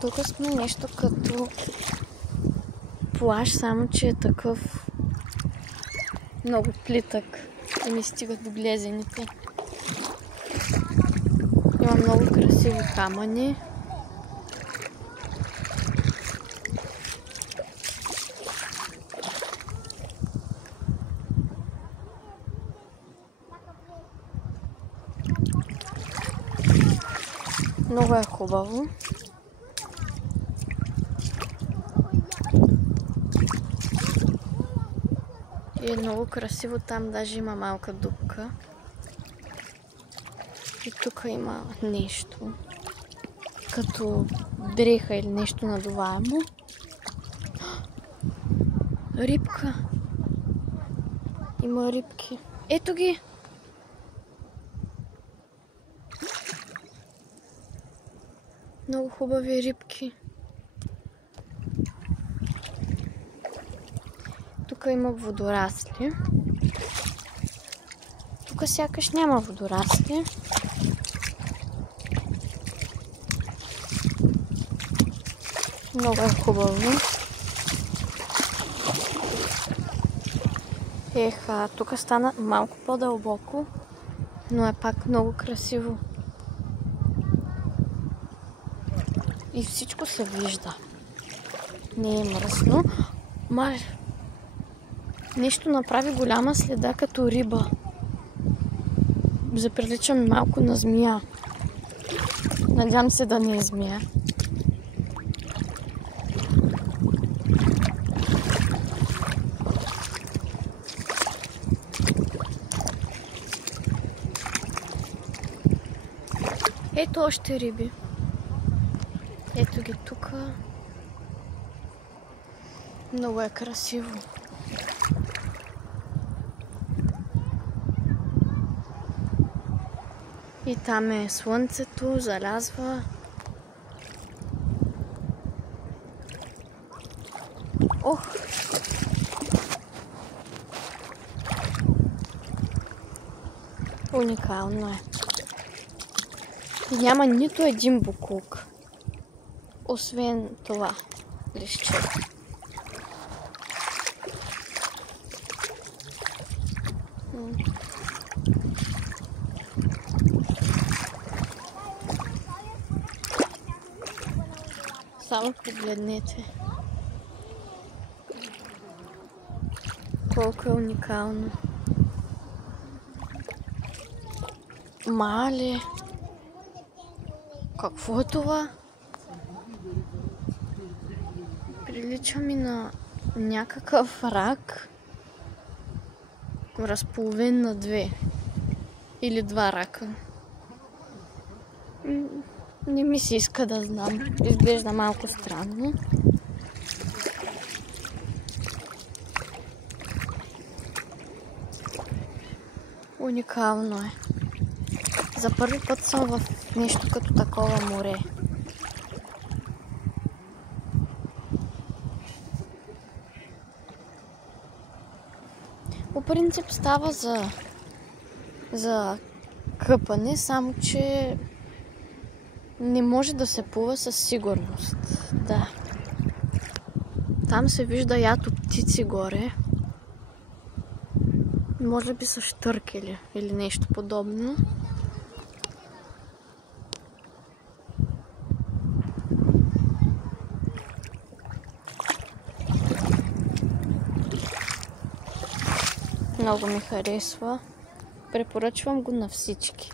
Тук сме нещо като плаж, само че е такъв много плитък и ми стига до глезените. Има много красиви камъни. Много е хубаво. И е много красиво, там даже има малка дупка. И тук има нещо, като дреха или нещо надуваемо. Рибка. Има рибки. Ето ги! Много хубави рибки. Тук има водорасли. Тук сякаш няма водорасли. Много е хубаво. Тук стана малко по-дълбоко, но е пак много красиво. И всичко се вижда. Не е мръсно. Нещо направи голяма следа като риба. Заприлича ми малко на змия. Надявам се да не е змия. Ето още риби. Ето ги тук. Много е красиво. И там е слънцето, залязва. Ох! Уникално е. И няма нито един боклук. Освен това листче. Само погледнете. Колко е уникално. Мале! Какво е това? Прилича ми на някакъв рак. Разполовен на две. Или два рака. Не ми се иска да знам. Изглежда малко странно. Уникално е. За първи път съм в нещо като такова море. По принцип става за къпане, само че не може да се плува със сигурност. Да. Там се вижда ято птици горе. Може би са щъркели или нещо подобно. Много ми харесва. Препоръчвам го на всички.